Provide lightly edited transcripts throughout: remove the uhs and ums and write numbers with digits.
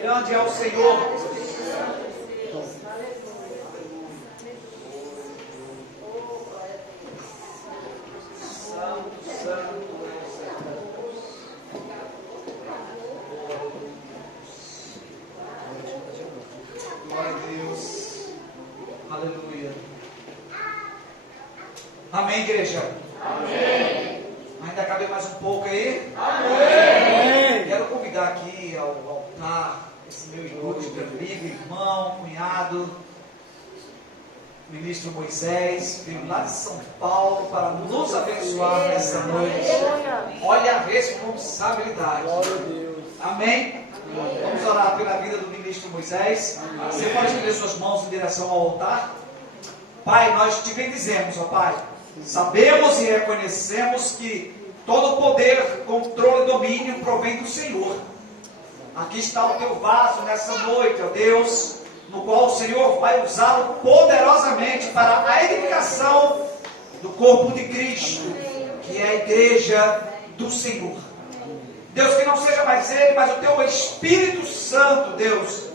Grande é o Senhor. Santo, santo é o Senhor. Glória a Deus. Aleluia. Amém, igreja? Amém. Ainda cabe mais um pouco aí? Amém. Quero convidar aqui ao altar esse meu ilustre amigo, irmão, cunhado, ministro Moisés, veio lá de São Paulo para nos abençoar nessa noite. Olha a responsabilidade. Amém? Vamos orar pela vida do ministro Moisés. Você pode estender suas mãos em direção ao altar. Pai, nós te bendizemos, ó Pai. Sabemos e reconhecemos que todo poder, controle e domínio provém do Senhor. Aqui está o teu vaso nessa noite, ó Deus, no qual o Senhor vai usá-lo poderosamente para a edificação do corpo de Cristo, que é a igreja do Senhor. Deus, que não seja mais Ele, mas o Teu Espírito Santo, Deus,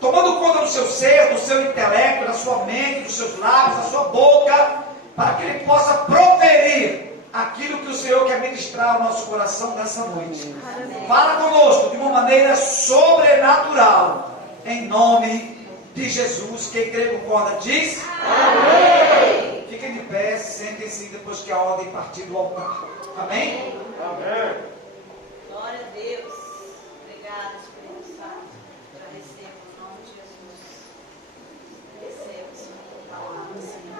tomando conta do seu ser, do seu intelecto, da sua mente, dos seus lábios, da sua boca, para que Ele possa proferir aquilo que o Senhor quer ministrar ao nosso coração nessa noite. Fala conosco de uma maneira sobrenatural, em nome de Jesus. Quem crê concorda diz amém. Fiquem de pé, sentem-se depois que a ordem partir do altar. Amém? Amém. Glória a Deus. Obrigada, Espírito Santo. Já recebo o nome de Jesus. Recebo, Senhor, a palavra, Senhor.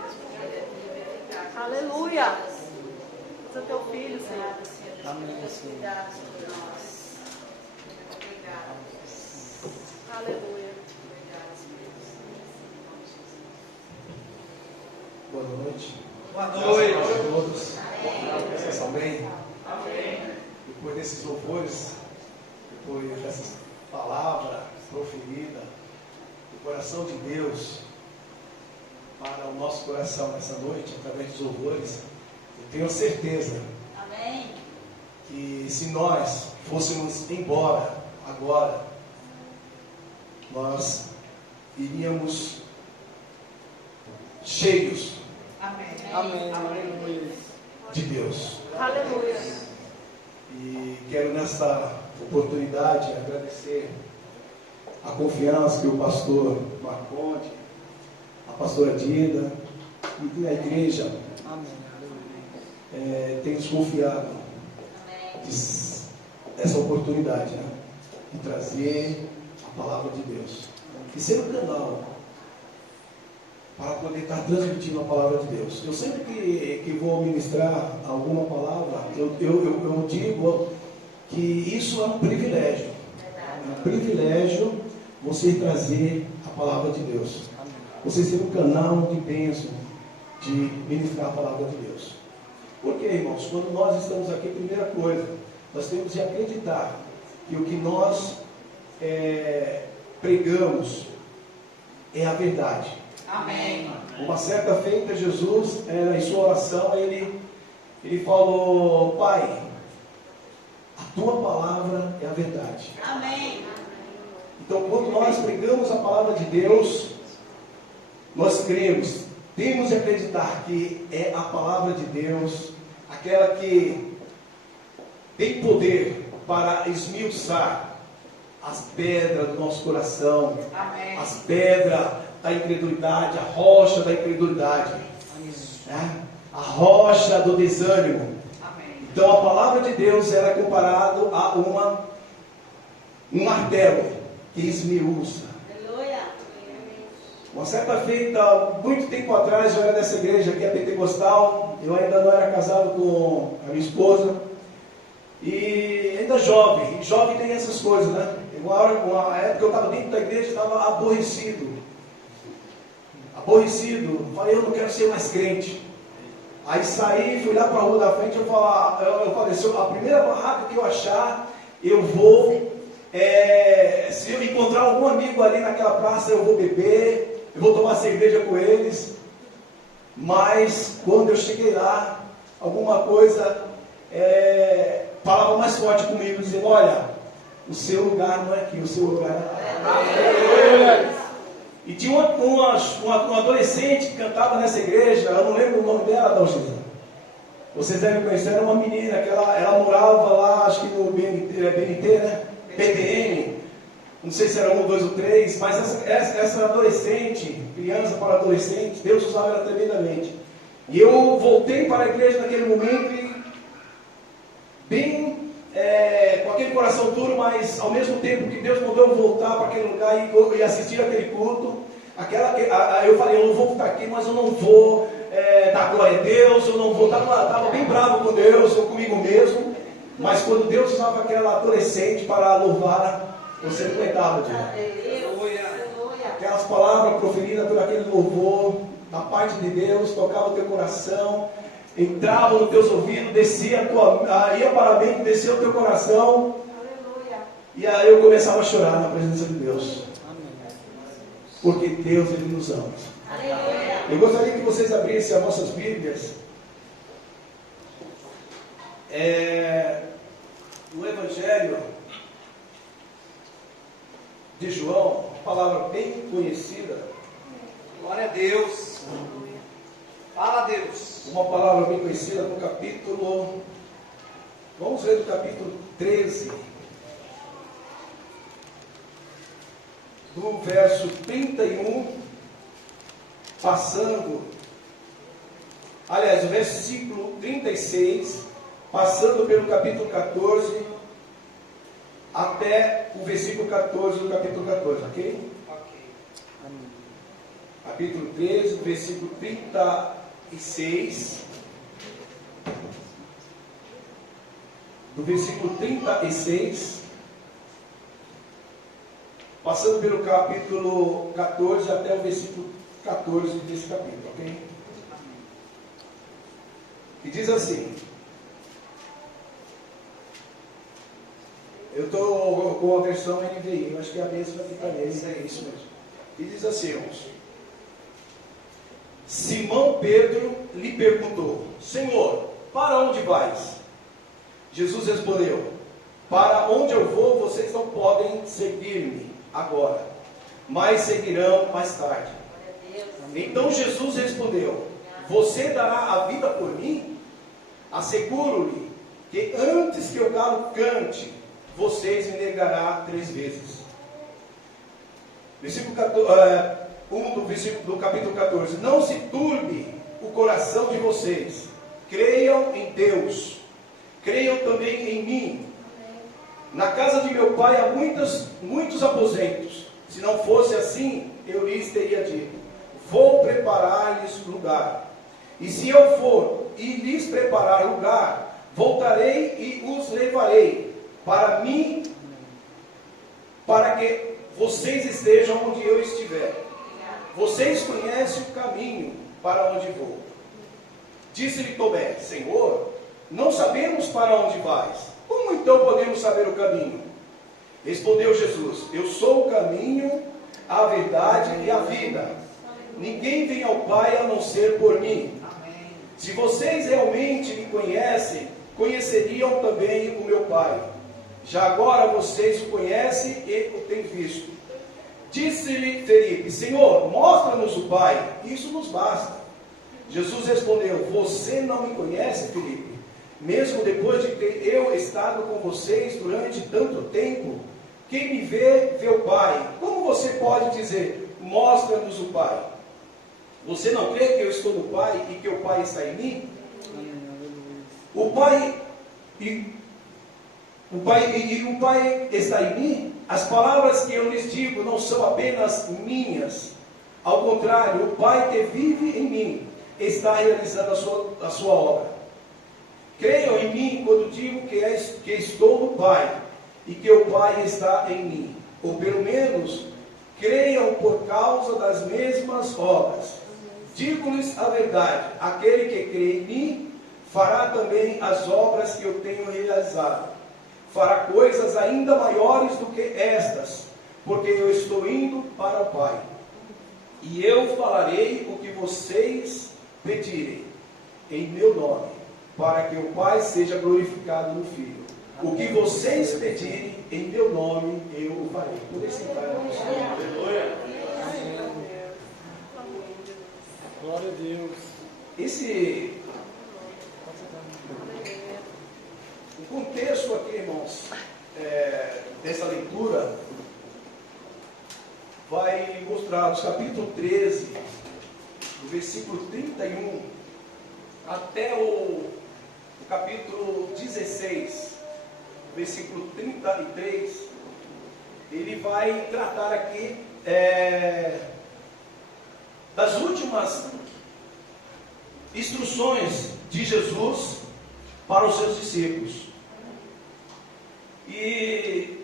Aleluia. Usa teu filho, Senhor. Amém. Cuidados por nós. Obrigada. Aleluia. Obrigada, Espírito Santo. Boa noite. Boa noite a todos. Amém. Vocês estão bem? Amém. Depois desses louvores, depois dessa palavra proferida, do coração de Deus para o nosso coração nessa noite, através dos louvores, eu tenho certeza Amém. que se nós fôssemos embora agora, nós iríamos cheios Amém. de Deus. Aleluia. E quero nessa oportunidade agradecer a confiança que o pastor Marconde, a pastora Dida e a igreja tem nos confiado essa oportunidade, né, de trazer a palavra de Deus e ser um canal para poder estar transmitindo a palavra de Deus. Eu sempre que vou ministrar alguma palavra, eu digo que isso é um privilégio. É um privilégio você trazer a palavra de Deus. Você ser um canal de bênção de ministrar a palavra de Deus. Porque, irmãos, quando nós estamos aqui, primeira coisa, nós temos de acreditar que o que nós pregamos é a verdade. Amém. Uma certa feita, Jesus, em sua oração, ele falou: Pai, a tua palavra é a verdade. Amém. Então, quando nós pregamos a palavra de Deus, nós cremos, temos de acreditar que é a palavra de Deus, aquela que tem poder para esmiuçar as pedras do nosso coração, Amém. as pedras da incredulidade, a rocha da incredulidade, né? A rocha do desânimo. Amém. Então a palavra de Deus era comparado a um martelo que esmiuça. Aleluia. Uma certa feita, muito tempo atrás, eu era dessa igreja aqui, a pentecostal, eu ainda não era casado com a minha esposa, e ainda jovem, e jovem tem essas coisas, né? Uma época eu estava dentro da igreja, estava aborrecido, falei, eu não quero ser mais crente. Aí saí, fui lá para a rua da frente, eu falei, a primeira barraca que eu achar, eu vou, se eu encontrar algum amigo ali naquela praça, eu vou beber, eu vou tomar cerveja com eles. Mas quando eu cheguei lá, alguma coisa falava mais forte comigo, dizendo: olha, O seu lugar não é aqui, o seu lugar é aqui. E tinha uma adolescente que cantava nessa igreja, eu não lembro o nome dela, Dalgisa. Vocês devem conhecer, era uma menina que ela morava lá, acho que no BNT, né? PDN. Não sei se era 1, 2 ou 3, mas essa adolescente, criança para adolescente, Deus usava ela tremendamente. E eu voltei para a igreja naquele momento e bem com aquele coração duro, mas ao mesmo tempo que Deus mandou eu voltar para aquele lugar e assistir aquele culto, eu falei, eu não vou estar aqui, mas eu não vou dar glória a Deus, eu não vou, estava bem bravo com Deus, ou comigo mesmo, mas quando Deus usava aquela adolescente para louvar, eu sempre aguentava, aquelas palavras proferidas por aquele louvor, da parte de Deus, tocava o teu coração, entrava nos teus ouvidos, descia ia para a mente, descia o teu coração. Aleluia. E aí eu começava a chorar na presença de Deus. Porque Deus, Ele nos ama. Aleluia. Eu gostaria que vocês abrissem as vossas Bíblias. No Evangelho de João, uma palavra bem conhecida. Glória a Deus. Fala a Deus. Uma palavra bem conhecida no capítulo. Vamos ler do capítulo 13. Do verso 31. Passando. Aliás, o versículo 36. Passando pelo capítulo 14. Até o versículo 14 do capítulo 14, ok? Capítulo 13, versículo 36. Do versículo 36. Passando pelo capítulo 14 até o versículo 14 desse capítulo, ok? E diz assim. Eu estou com a versão NVI, eu acho que é a mesma que está nele, é isso mesmo. E diz assim, irmãos. Simão Pedro lhe perguntou: Senhor, para onde vais? Jesus respondeu: para onde eu vou, vocês não podem seguir-me agora, mas seguirão mais tarde. Então Jesus respondeu: você dará a vida por mim? Asseguro-lhe que antes que o galo cante, vocês me negará 3 vezes. Versículo 14, do capítulo 14. Não se turbe o coração de vocês. Creiam em Deus. Creiam também em mim. Na casa de meu pai há muitos aposentos. Se não fosse assim, eu lhes teria dito: vou preparar-lhes lugar. E se eu for e lhes preparar lugar, voltarei e os levarei para mim, para que vocês estejam onde eu estiver. Vocês conhecem o caminho para onde vou. Disse-lhe Tomé: Senhor, não sabemos para onde vais. Como então podemos saber o caminho? Respondeu Jesus: eu sou o caminho, a verdade e a vida. Ninguém vem ao Pai a não ser por mim. Se vocês realmente me conhecem, conheceriam também o meu Pai. Já agora vocês o conhecem e o têm visto. Disse-lhe Felipe: Senhor, mostra-nos o Pai, isso nos basta. Jesus respondeu: você não me conhece, Felipe, mesmo depois de ter eu estado com vocês durante tanto tempo? Quem me vê, vê o Pai. Como você pode dizer: mostra-nos o Pai? Você não crê que eu estou no Pai e que o Pai está em mim? O Pai está em mim. As palavras que eu lhes digo não são apenas minhas. Ao contrário, o Pai que vive em mim está realizando a sua obra. Creiam em mim quando digo que estou no Pai e que o Pai está em mim. Ou pelo menos, creiam por causa das mesmas obras. Digo-lhes a verdade: aquele que crê em mim fará também as obras que eu tenho realizado. Fará coisas ainda maiores do que estas, porque eu estou indo para o Pai. E eu falarei o que vocês pedirem em meu nome, para que o Pai seja glorificado no Filho. O que vocês pedirem em meu nome, eu o farei. Por isso vai. Aleluia. Glória a Deus. O contexto aqui, irmãos, dessa leitura vai mostrar nos capítulo 13, do versículo 31 até o capítulo 16, versículo 33, ele vai tratar aqui das últimas instruções de Jesus para os seus discípulos. E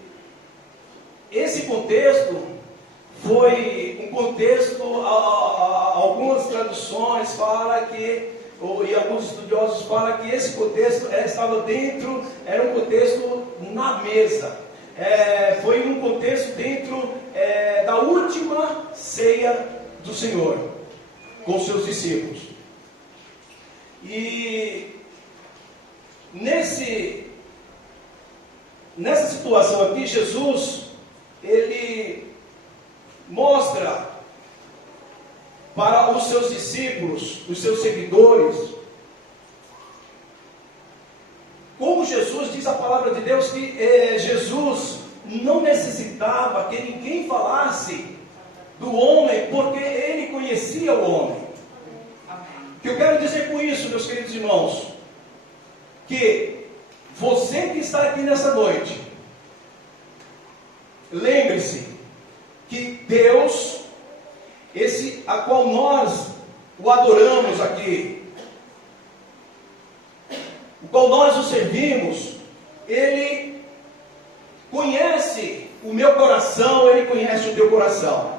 esse contexto foi um contexto, algumas traduções falam que, e alguns estudiosos falam que esse contexto estava dentro, era um contexto na mesa, foi um contexto dentro da última ceia do Senhor, com seus discípulos. E nessa situação aqui, Jesus, ele mostra para os seus discípulos, os seus seguidores, como Jesus, diz a palavra de Deus, que Jesus não necessitava que ninguém falasse do homem, porque ele conhecia o homem. O que eu quero dizer com isso, meus queridos irmãos? Que você que está aqui nessa noite, lembre-se que Deus, esse a qual nós o adoramos aqui, o qual nós o servimos, Ele conhece o meu coração, Ele conhece o teu coração.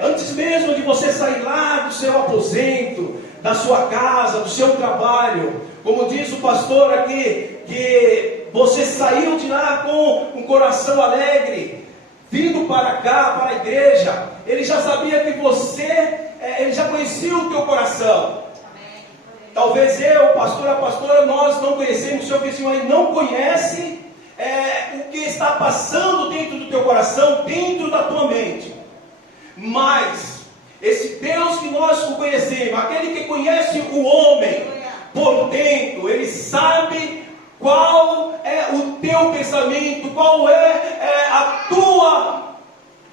Antes mesmo de você sair lá do seu aposento, da sua casa, do seu trabalho, como diz o pastor aqui, que você saiu de lá com um coração alegre, vindo para cá, para a igreja, ele já sabia que ele já conhecia o teu coração. Talvez eu, pastor, a pastora, nós não conhecemos, o seu vizinho aí não conhece o que está passando dentro do teu coração, dentro da tua mente. Mas esse Deus que nós o conhecemos, aquele que conhece o homem por dentro, ele sabe qual é o teu pensamento, qual é a tua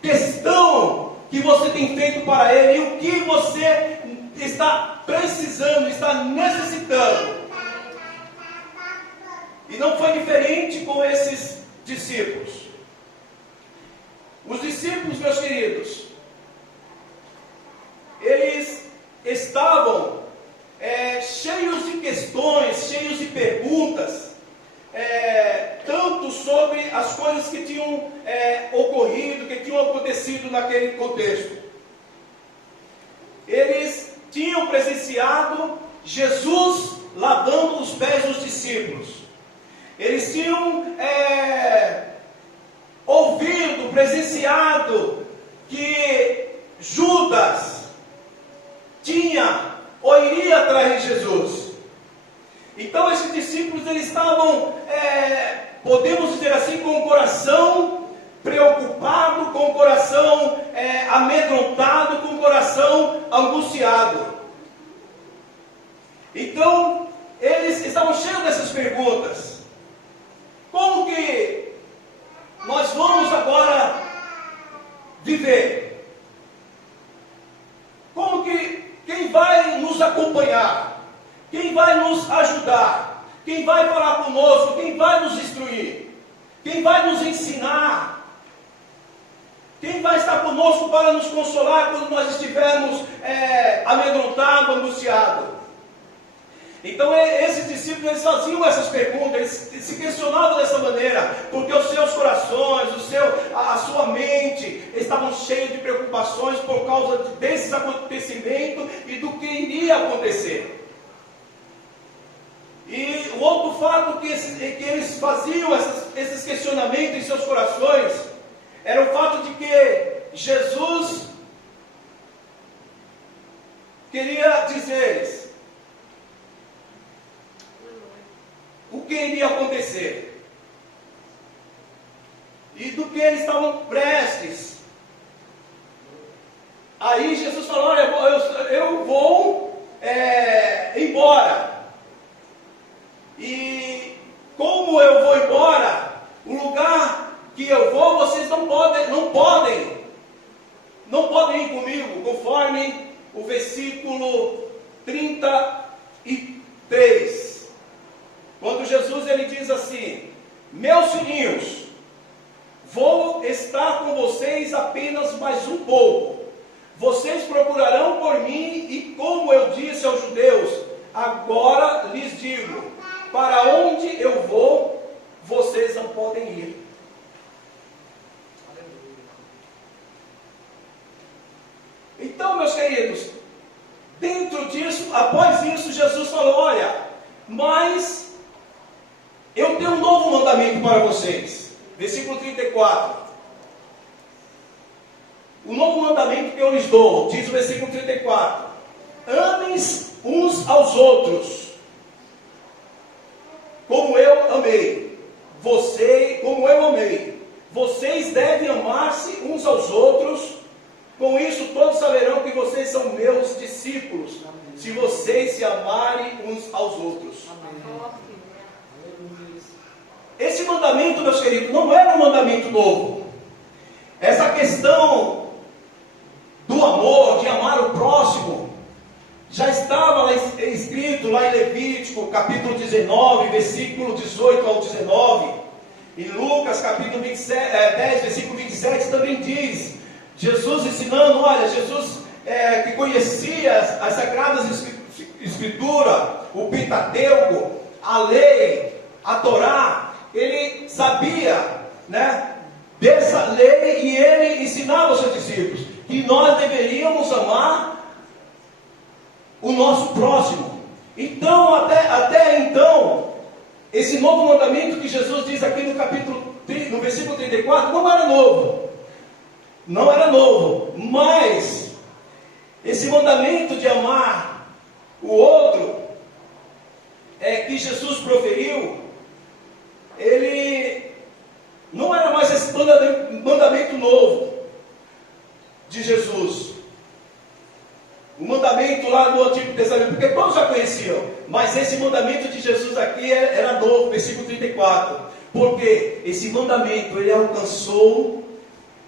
questão que você tem feito para ele, e o que você está precisando, está necessitando. E não foi diferente com esses discípulos. Os discípulos, meus queridos, eles estavam cheios de questões, cheios de perguntas, tanto sobre as coisas que tinham ocorrido, que tinham acontecido naquele contexto. Eles tinham presenciado Jesus lavando os pés dos discípulos. Eles tinham ouvido, presenciado que Judas tinha ou iria atrás de Jesus. Então esses discípulos, eles estavam, podemos dizer assim, com o coração preocupado, com o coração amedrontado, com o coração angustiado. Então eles estavam cheios dessas perguntas. Como que nós vamos agora viver? Como que quem vai nos acompanhar? Quem vai nos ajudar? Quem vai falar conosco? Quem vai nos instruir? Quem vai nos ensinar? Quem vai estar conosco para nos consolar quando nós estivermos amedrontados, angustiados? Então esses discípulos, eles faziam essas perguntas, eles se questionavam dessa maneira, porque os seus corações, a sua mente estavam cheios de preocupações por causa desses acontecimentos e do que iria acontecer. E o outro fato que eles faziam esses questionamentos em seus corações era o fato de que Jesus queria dizer-lhes o que iria acontecer. eles estavam prestes. Aí Jesus falou: olha, eu vou embora. E como eu vou embora, o lugar que eu vou, vocês não podem ir comigo, conforme o versículo 33. Quando Jesus ele diz assim: meus filhinhos, vou estar com vocês apenas mais um pouco. Vocês procurarão por mim, e como eu disse aos judeus, agora lhes digo: para onde eu vou, vocês não podem ir. Então, meus queridos, dentro disso, após isso, Jesus falou: olha, mas eu tenho um novo mandamento para vocês. Versículo 34. O novo mandamento que eu lhes dou, diz o versículo 34: amem uns aos outros, como eu amei. Como eu amei. Vocês devem amar-se uns aos outros. Com isso todos saberão que vocês são meus discípulos, se vocês se amarem uns aos outros. Esse mandamento, meus queridos, não era um mandamento novo. Essa questão do amor, de amar o próximo, já estava lá escrito lá em Levítico, capítulo 19, versículo 18 ao 19. Em Lucas, capítulo 10, versículo 27, também diz, Jesus ensinando, olha, Jesus que conhecia as Sagradas Escrituras, o Pentateuco, a lei, a Torá, ele sabia, né, dessa lei, e ele ensinava aos seus discípulos que nós deveríamos amar o nosso próximo. Então, até então, esse novo mandamento que Jesus diz aqui no versículo 34, não era novo. Não era novo, mas esse mandamento de amar o outro, que Jesus proferiu, ele não era mais esse mandamento novo de Jesus. O mandamento lá do Antigo Testamento, porque todos já conheciam, mas esse mandamento de Jesus aqui era novo, versículo 34. Porque esse mandamento, ele alcançou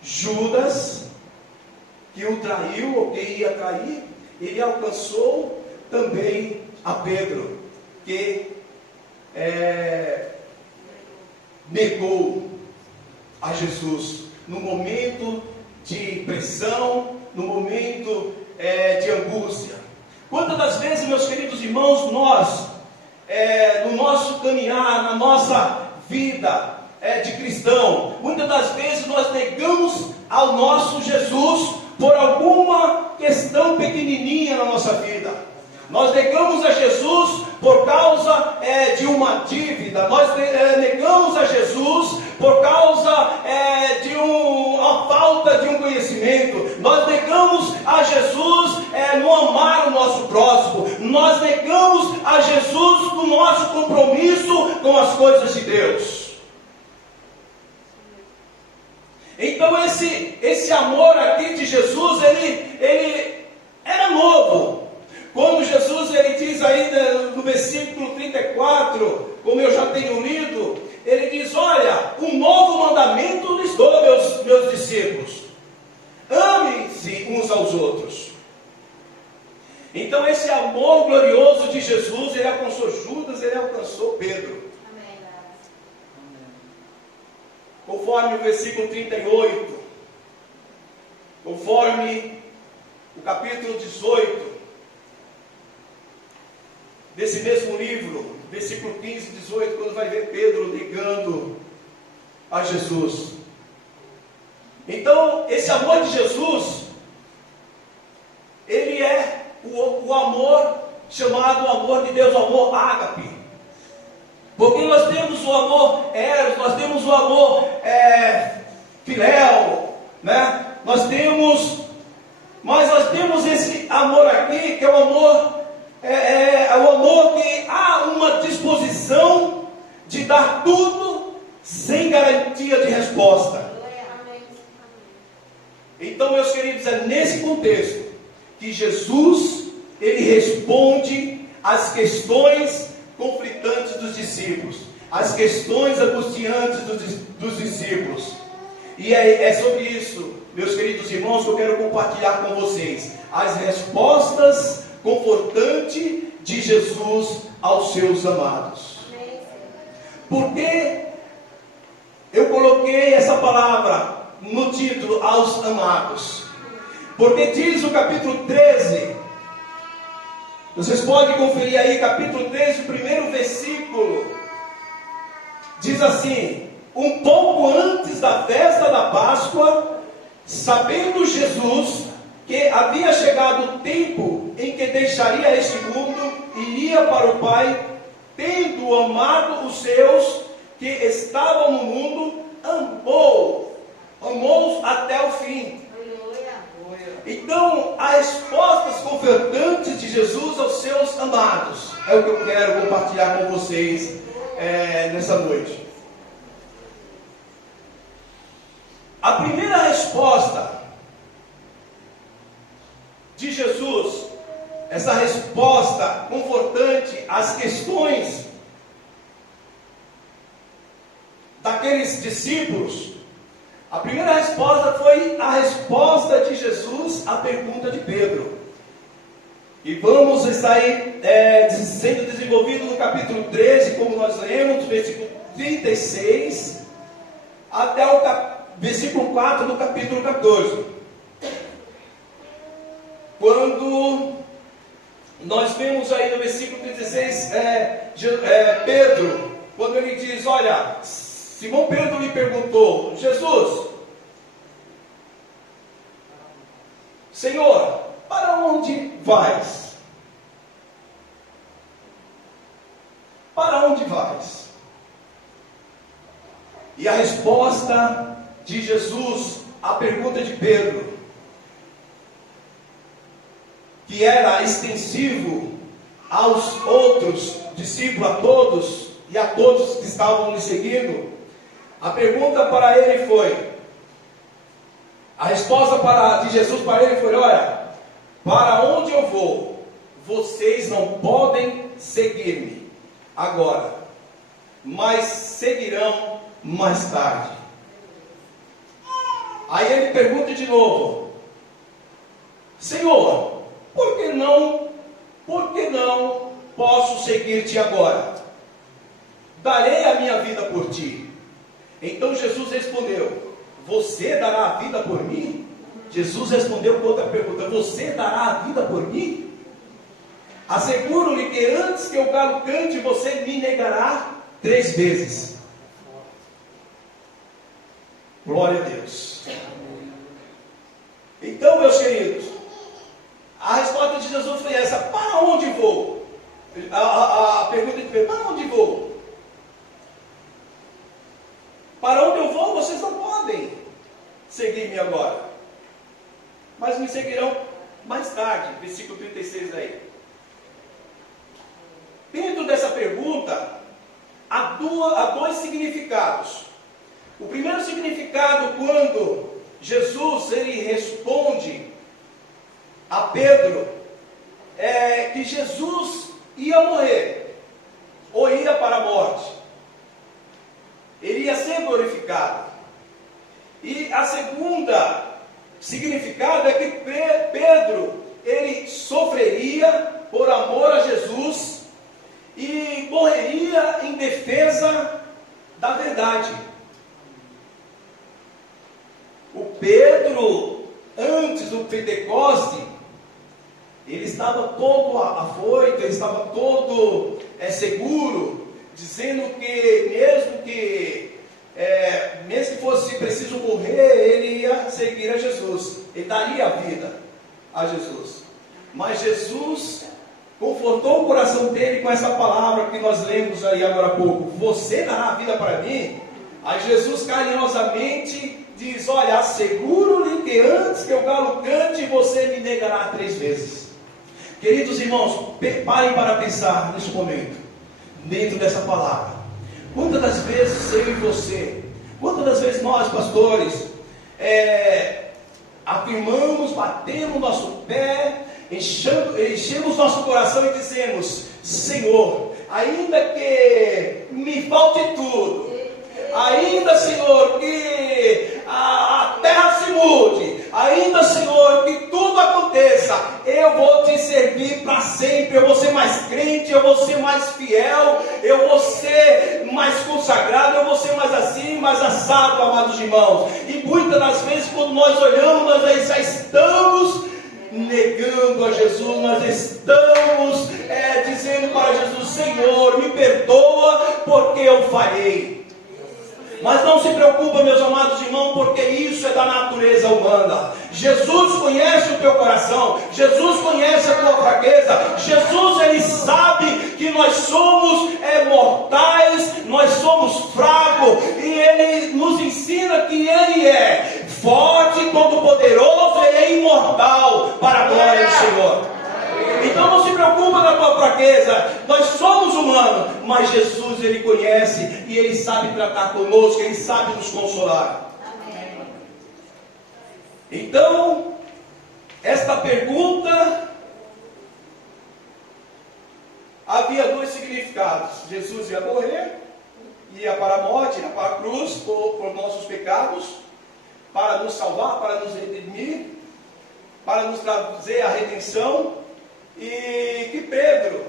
Judas, que o traiu, ou que ia trair. Ele alcançou também a Pedro, que negou a Jesus no momento de pressão, no momento de angústia. Quantas das vezes, meus queridos irmãos, nós, no nosso caminhar, na nossa vida de cristão, muitas das vezes nós negamos ao nosso Jesus por alguma questão pequenininha na nossa vida. Nós negamos a Jesus por causa de uma dívida. Nós negamos a Jesus por causa de uma falta de um conhecimento. Nós negamos a Jesus no amar o nosso próximo. Nós negamos a Jesus no nosso compromisso com as coisas de Deus. Então esse amor aqui de Jesus, ele era novo. Quando Jesus ele diz aí no versículo 34, como eu já tenho lido, ele diz: olha, um novo mandamento lhes dou, meus discípulos, amem-se uns aos outros. Então esse amor glorioso de Jesus, ele alcançou Judas, ele alcançou Pedro. Amém. Conforme o versículo 38, conforme o capítulo 18, desse mesmo livro, versículo 15 e 18, quando vai ver Pedro ligando a Jesus. Então, esse amor de Jesus, ele é o amor chamado amor de Deus, o amor ágape. Porque nós temos o amor eros, nós temos o amor filéu, né? Mas nós temos esse amor aqui, que é o amor que há uma disposição de dar tudo sem garantia de resposta. Então, meus queridos, é nesse contexto que Jesus, ele responde às questões conflitantes dos discípulos, às questões angustiantes dos discípulos. E é sobre isso, meus queridos irmãos, que eu quero compartilhar com vocês as respostas confortantes de Jesus aos seus amados. Por que eu coloquei essa palavra no título, aos amados? Porque diz o capítulo 13, vocês podem conferir aí, capítulo 13, o primeiro versículo, diz assim: um pouco antes da festa da Páscoa, sabendo Jesus que havia chegado o tempo em que deixaria este mundo e iria para o Pai, tendo amado os seus que estavam no mundo, amou-os até o fim. Então, as respostas confortantes de Jesus aos seus amados é o que eu quero compartilhar com vocês nessa noite. A primeira resposta de Jesus, essa resposta confortante às questões daqueles discípulos, a primeira resposta foi a resposta de Jesus à pergunta de Pedro. E vamos estar aí sendo desenvolvido no capítulo 13, como nós lemos, versículo 36, até o versículo 4 do capítulo 14. Quando nós vemos aí no versículo 36, Pedro, quando ele diz, olha, Simão Pedro lhe perguntou, Jesus, Senhor, para onde vais? Para onde vais? E a resposta de Jesus à pergunta de Pedro, que era extensivo aos outros discípulos, a todos e a todos que estavam lhe seguindo, a pergunta para ele foi, a resposta de Jesus para ele foi, olha, para onde eu vou, vocês não podem seguir-me agora, mas seguirão mais tarde. Aí ele pergunta de novo, Senhor, por que não posso seguir-te agora? Darei a minha vida por ti. Então Jesus respondeu, você dará a vida por mim? Jesus respondeu com outra pergunta, você dará a vida por mim? Asseguro-lhe que antes que o galo cante, você me negará 3 vezes. Glória a Deus. Então, meus queridos, a resposta de Jesus foi essa, para onde vou? A pergunta de Pedro, para onde vou? Para onde eu vou, vocês não podem seguir-me agora, mas me seguirão mais tarde. Versículo 36 aí. Dentro dessa pergunta, há 2 significados. O primeiro significado, quando Jesus ele responde a Pedro, é que Jesus ia morrer, ou ia para a morte. Ele ia ser glorificado. E a segunda significado é que Pedro, ele sofreria por amor a Jesus e morreria em defesa da verdade. O Pedro, antes do Pentecoste, ele estava todo afoito, ele estava todo seguro, dizendo que mesmo que fosse preciso morrer, ele ia seguir a Jesus, ele daria a vida a Jesus. Mas Jesus confortou o coração dele com essa palavra que nós lemos aí agora há pouco, você dará a vida para mim? Aí Jesus carinhosamente diz, olha, asseguro-lhe que antes que o galo cante, você me negará 3 vezes. Queridos irmãos, parem para pensar neste momento, dentro dessa palavra. Quantas das vezes eu e você, quantas das vezes nós, pastores, a afirmamos, batemos nosso pé, enchemos nosso coração e dizemos: Senhor, ainda que me falte tudo, ainda, Senhor, que a terra se mude, ainda, Senhor, que tudo aconteça, eu vou te servir para sempre. Eu vou ser mais crente, eu vou ser mais fiel, eu vou ser mais consagrado, eu vou ser mais assim, mais assado, amados irmãos. E muitas das vezes, quando nós olhamos, nós já estamos negando a Jesus, nós estamos dizendo para Jesus: Senhor, me perdoa, porque eu falhei. Mas não se preocupa, meus amados irmãos, porque isso é da natureza humana. Jesus conhece o teu coração, Jesus conhece a tua fraqueza, Jesus, Ele sabe que nós somos mortais, nós somos fracos, e Ele nos ensina que Ele é forte, todo-poderoso, Ele é imortal, para a glória do Senhor. Então não se preocupa com a tua fraqueza. Nós somos humanos, mas Jesus, Ele conhece e Ele sabe tratar conosco, Ele sabe nos consolar. Amém. Então, esta pergunta havia dois significados. Jesus ia morrer, ia para a morte, ia para a cruz por nossos pecados, para nos salvar, para nos redimir, para nos trazer a redenção. E que Pedro,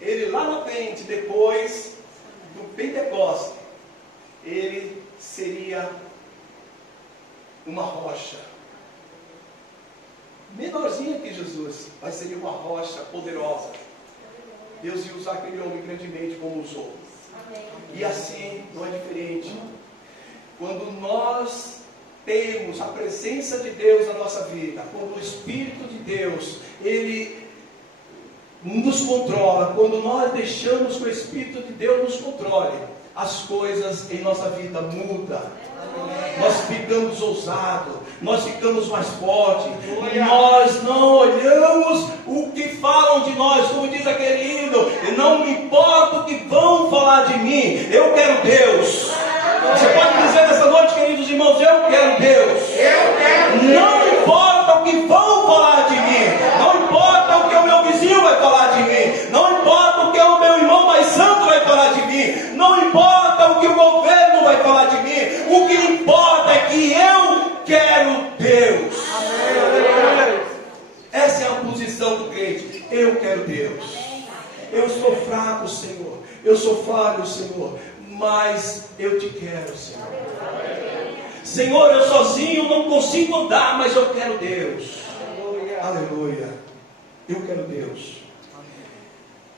ele lá na frente, depois do Pentecostes, ele seria uma rocha, menorzinha que Jesus, mas seria uma rocha poderosa. Deus ia usar aquele homem grandemente como usou. Amém. E assim não é diferente. Quando nós temos a presença de Deus na nossa vida, quando o Espírito de Deus, Ele nos controla, quando nós deixamos que o Espírito de Deus nos controle, as coisas em nossa vida mudam. Nós ficamos ousados, nós ficamos mais fortes, nós não olhamos o que falam de nós, como diz aquele hino: não me importa o que vão falar de mim, eu quero Deus. Você pode dizer nessa noite, queridos irmãos: eu quero Deus. Não importa o que vão falar de mim, não importa o que o meu vizinho vai falar de mim, não importa o que o meu irmão mais santo vai falar de mim, não importa o que o governo vai falar de mim, o que importa é que eu quero Deus. Essa é a posição do crente: eu quero Deus. Eu sou fraco, Senhor, eu sou falho, Senhor, mas eu te quero, Senhor. Senhor, eu sozinho não consigo andar, mas eu quero Deus. Aleluia. Eu quero Deus.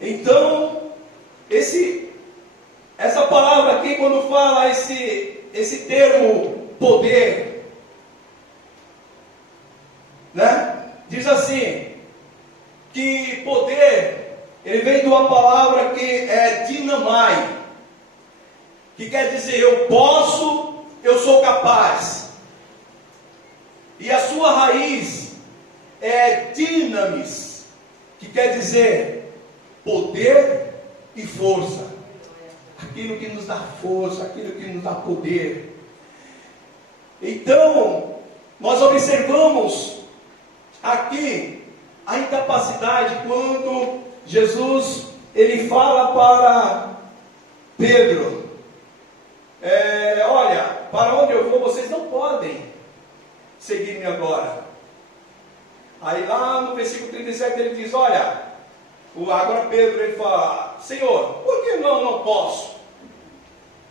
Então, essa palavra aqui, quando fala esse termo poder, né? Diz assim, que poder, ele vem de uma palavra que é dinamai, que quer dizer eu posso, eu sou capaz. E a sua raiz é dinamis, que quer dizer poder e força. Aquilo que nos dá força, aquilo que nos dá poder. Então, nós observamos aqui a incapacidade quando Jesus, ele fala para Pedro: olha, para onde eu vou, vocês não podem seguir-me agora. Aí lá no versículo 37 ele diz: olha, agora Pedro, ele fala: Senhor, por que não posso?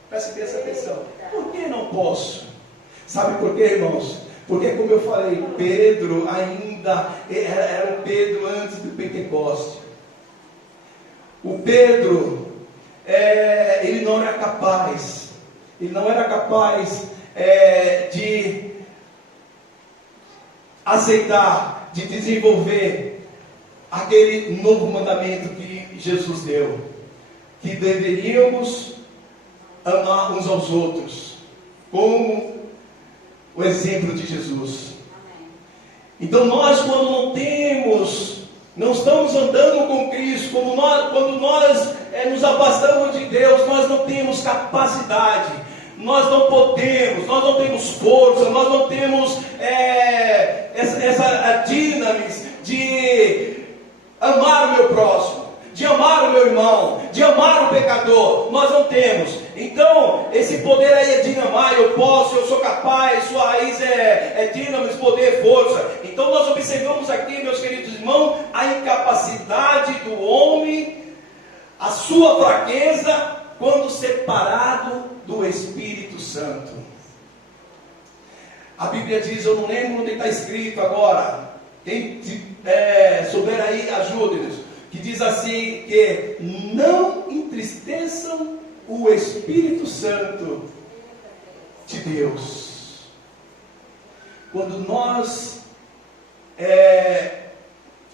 Preste bem essa atenção. Por que não posso? Sabe por quê, irmãos? Porque, como eu falei, Pedro ainda era o Pedro antes do Pentecostes. O Pedro, ele não era capaz. Ele não era capaz de aceitar, de desenvolver aquele novo mandamento que Jesus deu, que deveríamos amar uns aos outros, como o exemplo de Jesus. Então nós, quando não estamos andando com Cristo, quando nós nos afastamos de Deus, nós não temos capacidade, nós não podemos, nós não temos força, nós não temos essa observamos aqui, meus queridos irmãos, a incapacidade do homem, a sua fraqueza, quando separado do Espírito Santo. A Bíblia diz, eu não lembro onde está escrito agora, quem souber aí, ajude-nos, que diz assim, que não entristeçam o Espírito Santo de Deus. Quando nós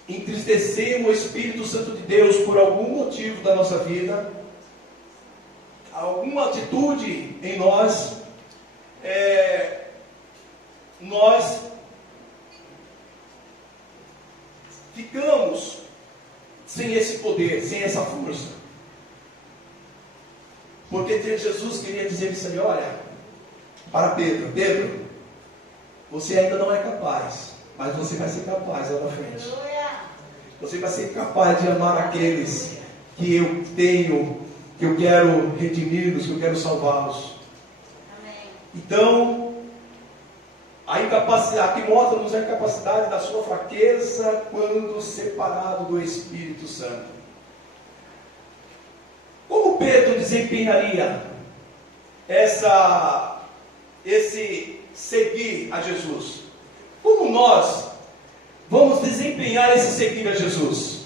entristecemos o Espírito Santo de Deus por algum motivo da nossa vida, alguma atitude em nós, nós ficamos sem esse poder, sem essa força. Porque Jesus queria dizer isso aí, olha, para Pedro, Pedro, você ainda não é capaz, mas você vai ser capaz lá na frente. Você vai ser capaz de amar aqueles que eu tenho, que eu quero redimi-los, que eu quero salvá-los. Então, a incapacidade, que mostra-nos a incapacidade da sua fraqueza quando separado do Espírito Santo. Como Pedro desempenharia esse seguir a Jesus? Como nós vamos desempenhar esse seguir a Jesus?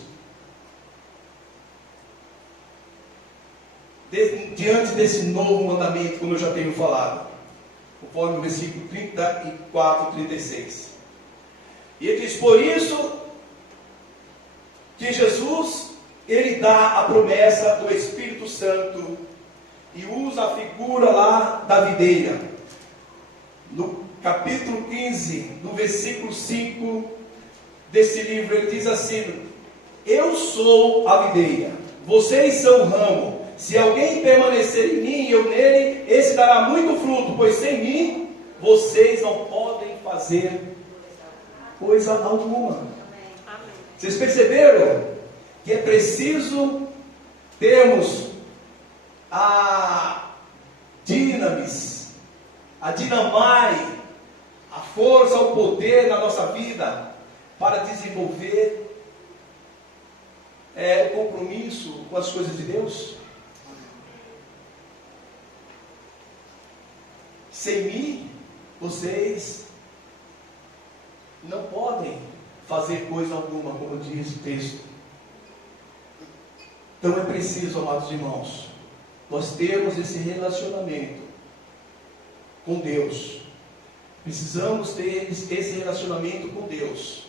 Diante desse novo mandamento, como eu já tenho falado, conforme o versículo 34 e 36. E ele diz, por isso que Jesus, ele dá a promessa do Espírito Santo e usa a figura lá da videira. No capítulo 15, no versículo 5 desse livro, ele diz assim, eu sou a videira, vocês são o ramo. Se alguém permanecer em mim e eu nele, esse dará muito fruto, pois sem mim, vocês não podem fazer coisa alguma. Vocês perceberam que é preciso termos a dinamis, a dinamai, a força, o poder na nossa vida para desenvolver o compromisso com as coisas de Deus? Sem mim, vocês não podem fazer coisa alguma, como diz o texto. Então é preciso, amados irmãos, nós termos esse relacionamento com Deus. Precisamos ter esse relacionamento com Deus,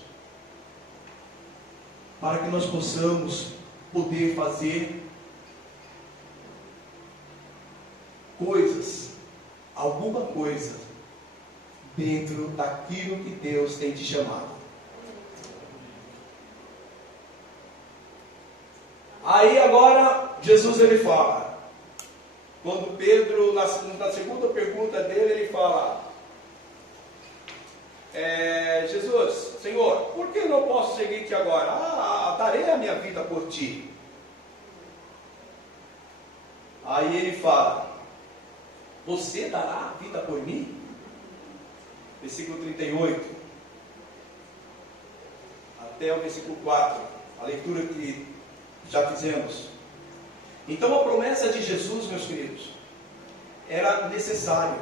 para que nós possamos poder fazer coisas, alguma coisa, dentro daquilo que Deus tem te chamado. Aí agora, Jesus ele fala, quando Pedro, na segunda pergunta dele, ele fala, Jesus, Senhor, por que não posso seguir-te agora? Darei a minha vida por ti. Aí ele fala, você dará a vida por mim? Versículo 38 até o versículo 4, a leitura que já fizemos. Então a promessa de Jesus, meus queridos, era necessária.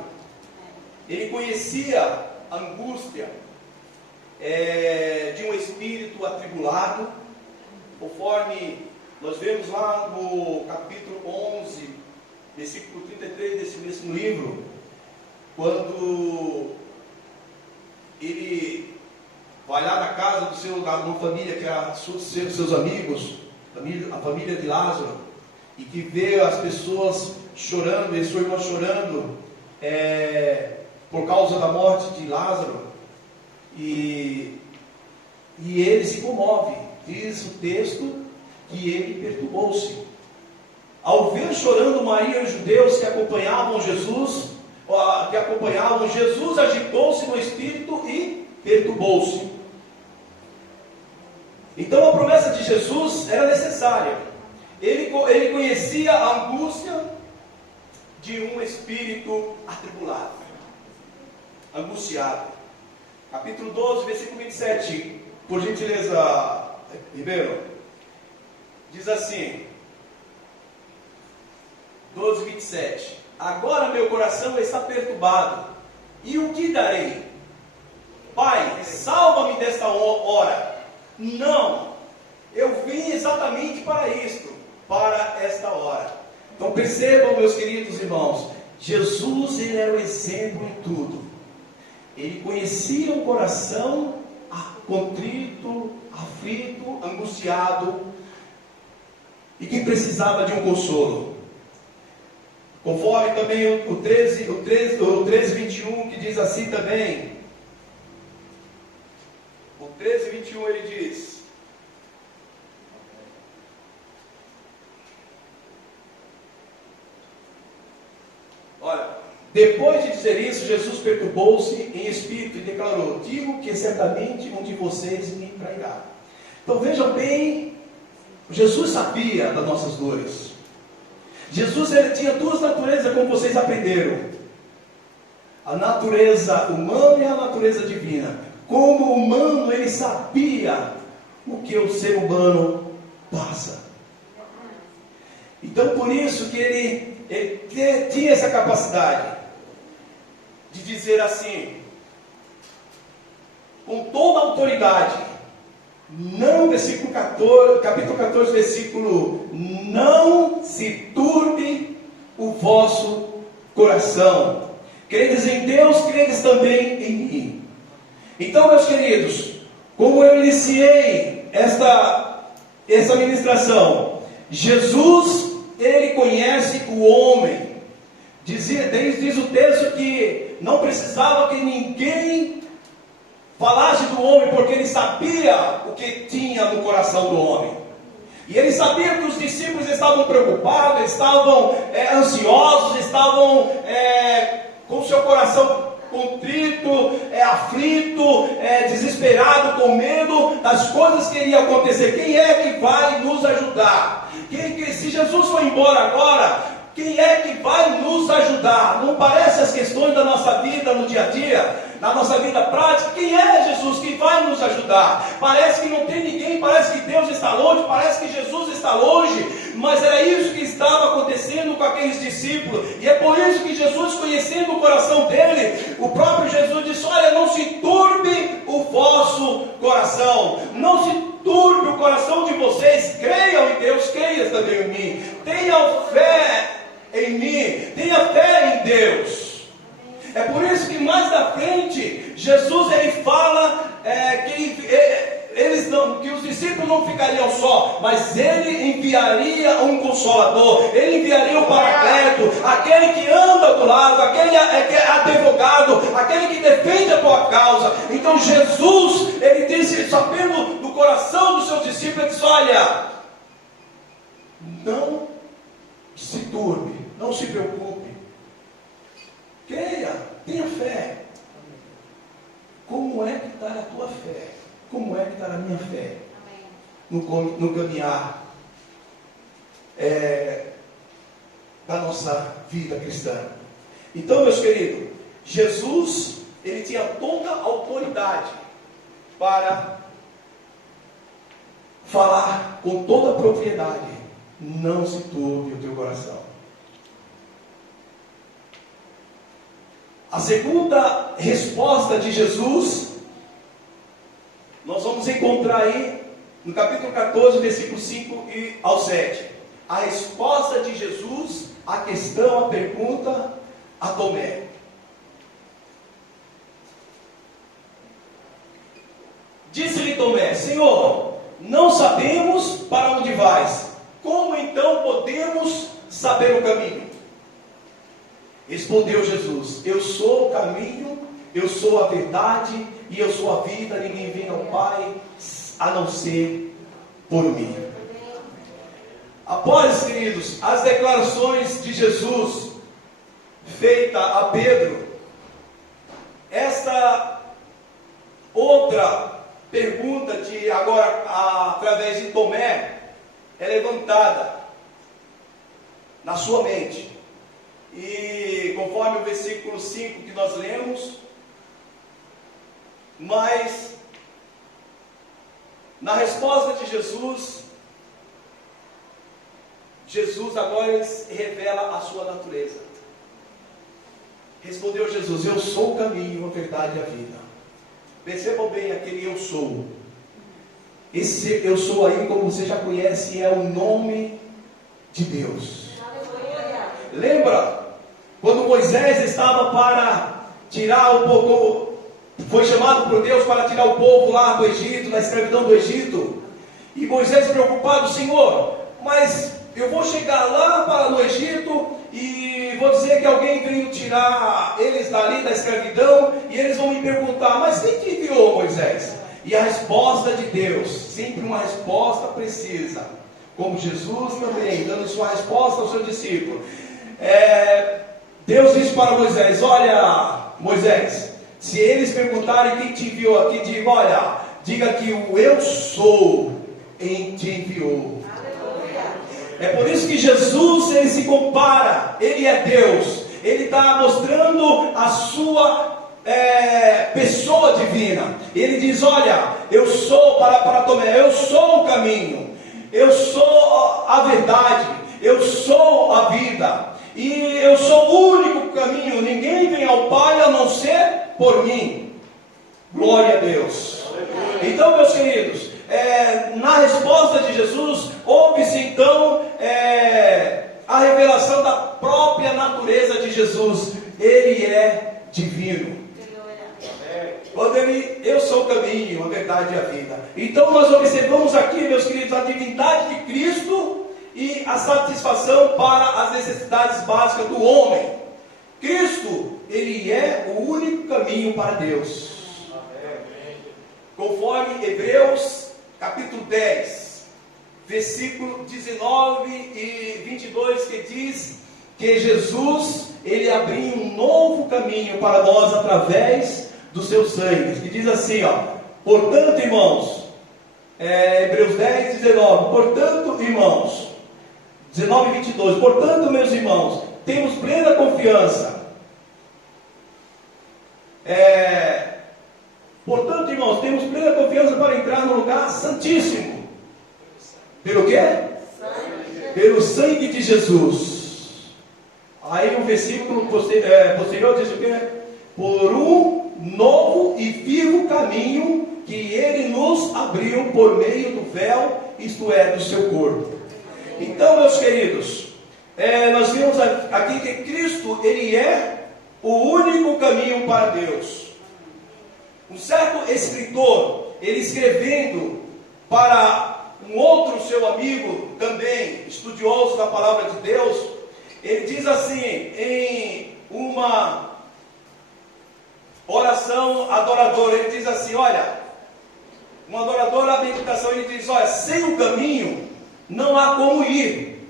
Ele conhecia a angústia de um espírito atribulado, conforme nós vemos lá no capítulo 11, versículo 33 desse mesmo livro, quando ele vai lá na casa da uma família que era seus amigos, a família de Lázaro, e que vê as pessoas chorando, e sua irmã chorando por causa da morte de Lázaro, e ele se comove. Diz o texto que ele perturbou-se. Ao ver chorando Maria e os judeus que acompanhavam Jesus, agitou-se no espírito e perturbou-se. Então a promessa de Jesus era necessária. Ele conhecia a angústia de um espírito atribulado, angustiado. Capítulo 12, versículo 27. por gentileza, Ribeiro, diz assim, 12:27. Agora meu coração está perturbado, e o que darei? Pai, salva-me desta hora. Não, eu vim exatamente para isto, para esta hora. Então percebam, meus queridos irmãos, Jesus, ele era o exemplo em tudo. Ele conhecia o coração contrito, aflito, angustiado, e que precisava de um consolo. Conforme também o 13:21, que diz assim também. O 13:21 ele diz: olha, depois de dizer isso, Jesus perturbou-se em espírito e declarou: digo que certamente um de vocês me trairá. Então vejam bem, Jesus sabia das nossas dores. Jesus, ele tinha duas naturezas, como vocês aprenderam: a natureza humana e a natureza divina. Como humano, ele sabia o que o ser humano passa. Então por isso que ele tinha essa capacidade de dizer assim, com toda a autoridade, não, versículo 14, capítulo 14, versículo: não se turbe o vosso coração. Credes em Deus, credes também em mim. Então, meus queridos, como eu iniciei esta ministração, Jesus, ele conhece o homem. Diz o texto que não precisava que ninguém falasse do homem, porque ele sabia o que tinha no coração do homem. E ele sabia que os discípulos estavam preocupados, estavam ansiosos, estavam com o seu coração contrito, aflito, desesperado, com medo das coisas que iriam acontecer. Quem é que vai nos ajudar? Se Jesus for embora agora, quem é que vai nos ajudar? Não parece as questões da nossa vida no dia a dia, na nossa vida prática? Quem é Jesus que vai nos ajudar? Parece que não tem ninguém, parece que Deus está longe, parece que Jesus está longe, mas era isso que estava acontecendo com aqueles discípulos, e é por isso que Jesus, conhecendo o coração dele, o próprio Jesus disse: olha, não se turbe o vosso coração, não se turbe o coração de vocês, creiam em Deus, creiam também em mim, tenham fé em mim, tenha fé em Deus. É por isso que mais na frente, Jesus ele fala que os discípulos não ficariam só, mas ele enviaria um consolador, ele enviaria um paracleto, aquele que anda do lado, aquele que é advogado, aquele que defende a tua causa. Então Jesus, ele disse, sabendo do coração dos seus discípulos, ele disse: olha, não se turbe, não se preocupe, creia, tenha fé. Como é que está a tua fé? Como é que está a minha fé? No caminhar da nossa vida cristã. Então, meus queridos, Jesus, ele tinha toda a autoridade para falar com toda a propriedade: não se turbe o teu coração. A segunda resposta de Jesus, nós vamos encontrar aí no capítulo 14, versículo 5 e ao 7. A resposta de Jesus à questão, à pergunta a Tomé. Disse-lhe Tomé: Senhor, não sabemos para onde vais, como então podemos saber o caminho? Respondeu Jesus: eu sou o caminho, eu sou a verdade e eu sou a vida. Ninguém vem ao Pai a não ser por mim. Após, queridos, as declarações de Jesus feita a Pedro, esta outra pergunta de agora através de Tomé é levantada na sua mente. E conforme o versículo 5 que nós lemos, mas Na resposta de Jesus, Jesus agora revela a sua natureza. Respondeu Jesus: eu sou o caminho, a verdade e a vida. Percebam bem aquele eu sou. Esse eu sou aí, como você já conhece, é o nome de Deus. Lembra quando Moisés estava para tirar o povo, foi chamado por Deus para tirar o povo lá do Egito, da escravidão do Egito, e Moisés preocupado: Senhor, mas eu vou chegar lá para no Egito e vou dizer que alguém veio tirar eles dali da escravidão, e eles vão me perguntar: mas quem te enviou, Moisés? E a resposta de Deus, sempre uma resposta precisa, como Jesus também, dando sua resposta ao seu discípulo. Deus disse para Moisés: olha, Moisés, se eles perguntarem quem te enviou aqui, diga: olha, diga que o eu sou te enviou. É por isso que Jesus, ele se compara, ele é Deus, ele está mostrando a sua pessoa divina. Ele diz: olha, eu sou, para Tomé, eu sou o caminho, eu sou a verdade, eu sou a vida, e eu sou o único caminho, ninguém vem ao Pai a não ser por mim. Glória a Deus. Então, meus queridos, na resposta de Jesus, houve-se então a revelação da própria natureza de Jesus. Ele é divino. Quando eu sou o caminho, a verdade e a vida. Então nós observamos aqui, meus queridos, a divindade de Cristo e a satisfação para as necessidades básicas do homem. Cristo, ele é o único caminho para Deus. Conforme Hebreus capítulo 10, versículo 19 e 22, que diz que Jesus, ele abriu um novo caminho para nós através do seu sangue, que diz assim, portanto, irmãos, Hebreus 10, 19, portanto, irmãos, 19 e 22, portanto, meus irmãos, temos plena confiança, portanto, irmãos, temos plena confiança para entrar no lugar santíssimo, pelo quê? Pelo sangue de Jesus. Aí o versículo posterior diz o quê? Por um novo e vivo caminho que ele nos abriu por meio do véu, isto é, do seu corpo. Então, meus queridos, nós vemos aqui que Cristo, ele é o único caminho para Deus. Um certo escritor, ele escrevendo para um outro seu amigo, também estudioso da palavra de Deus, ele diz assim, em uma oração adoradora, ele diz assim, olha, um adorador na meditação, ele diz, olha, sem o caminho não há como ir,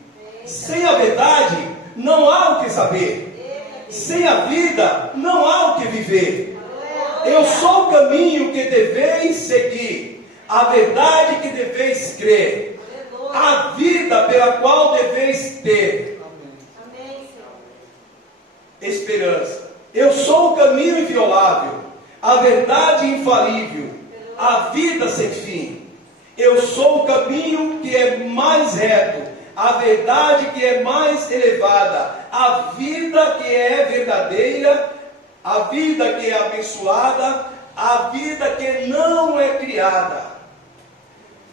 sem a verdade não há o que saber, sem a vida não há o que viver. Eu sou o caminho que deveis seguir, a verdade que deveis crer, a vida pela qual deveis ter esperança. Eu sou o caminho inviolável, a verdade infalível, a vida sem fim. Eu sou o caminho que é mais reto, a verdade que é mais elevada, a vida que é verdadeira, a vida que é abençoada, a vida que não é criada.